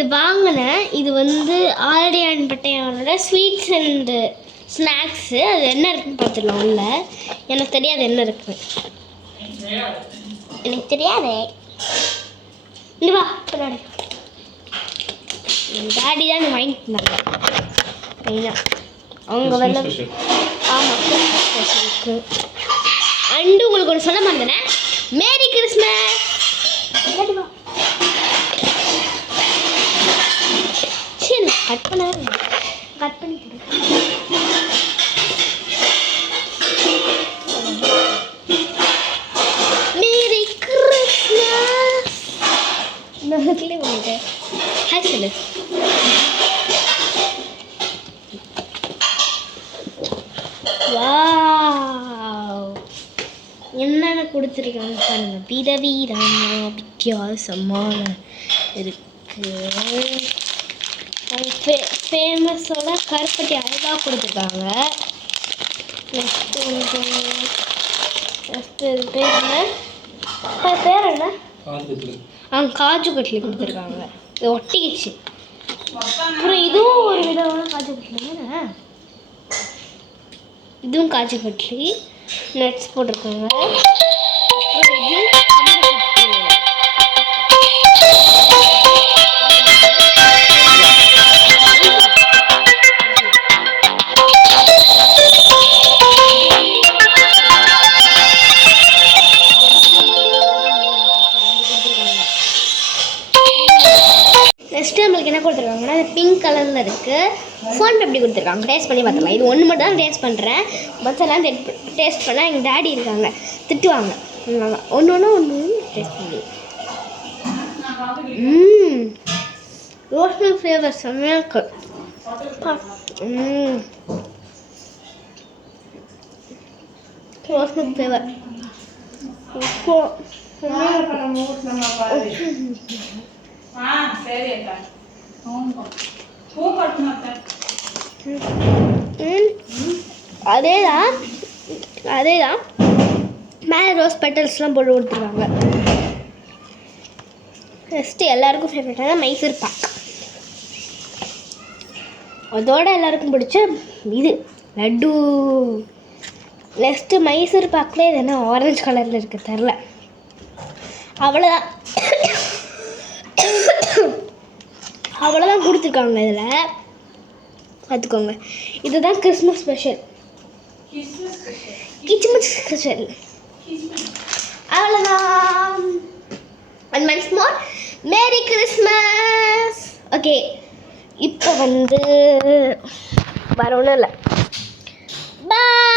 இது வாங்கினேன். இது வந்து ஆரடியான்பட்டையோட ஸ்வீட்ஸ் அண்டு ஸ்நாக்ஸு. அது என்ன இருக்குன்னு பார்த்துடலாம் உள்ள. எனக்கு தெரியாது என்ன இருக்கு, எனக்கு தெரியாது. இங்கே வா பின்னாடி. டாடி தான் இது வாங்கிட்டு இருந்தாங்க மெயினாக. அவங்க வரல. ஆமாம் ஸ்பெஷலுக்கு. அண்டு உங்களுக்கு ஒன்று சொல்ல மாட்டேனே, மேரி கிறிஸ்மஸ். சரி கட் பண்ண கட் பண்ணி மேரி கிறிஸ்மஸ். நமக்குள்ளே வந்துட்டு ஹாய் சொல்லு. வாவ், என்னென்ன கொடுத்துருக்காங்க பாருங்க. விதவிதமாக வித்தியாசமான இருக்கு. ஃபேமஸோட கருப்பட்டி அல்வா கொடுத்துருக்காங்க. நெக்ஸ்ட்டு இது பேர் என்ன, பேர் என்ன, காஜு கட்லி கொடுத்துருக்காங்க. இது ஒட்டிக்கிச்சு. அப்புறம் இதுவும் ஒரு விதமான காஜு கட்லி தானே, இதுவும் காஜு கட்லி நட்ஸ் போட்டிருக்காங்க. நெக்ஸ்ட்டு நம்மளுக்கு என்ன கொடுத்துருக்காங்கன்னா, அது பிங்க் கலரில் இருக்குது. ஃபோன் எப்படி கொடுத்துருக்காங்க, டேஸ்ட் பண்ணி பார்த்துக்கலாம். இது ஒன்று மட்டும் தான் டேஸ்ட் பண்ணுறேன். மற்றெல்லாம் டேஸ்ட் பண்ணால் எங்கள் டாடி இருக்காங்க, திட்டுவாங்க. ஒன்று டேஸ்ட் பண்ணி. ரோஸ் மில்க் ஃப்ளேவர் செம்மையாக இருக்கு. ரோஸ் மில்க் ஃப்ளேவர் அதேதான் மேலே ரோஸ் பெட்டல்ஸ்லாம் போட்டு கொடுத்துருக்காங்க. நெக்ஸ்ட்டு எல்லாருக்கும் ஃபேவரட்டான மைசூர் பாக். அதோட எல்லாருக்கும் பிடிச்ச இது லட்டு. நெக்ஸ்ட்டு மைசூர் பாக்கில் இது என்ன ஆரஞ்சு கலரில் இருக்குது தெரில. அவ்வளோதான் அவ்வளோதான் கொடுத்துருக்காங்க இதில், பார்த்துக்கோங்க. இதுதான் கிறிஸ்மஸ் ஸ்பெஷல், கிறிஸ்மஸ் ஸ்பெஷல். அவ்வளோதான். ஒன் மந்த்ஸ் மோர் மேரி கிறிஸ்மஸ். ஓகே, இப்போ வந்து வர ஒன்றும் இல்லை. பாய்.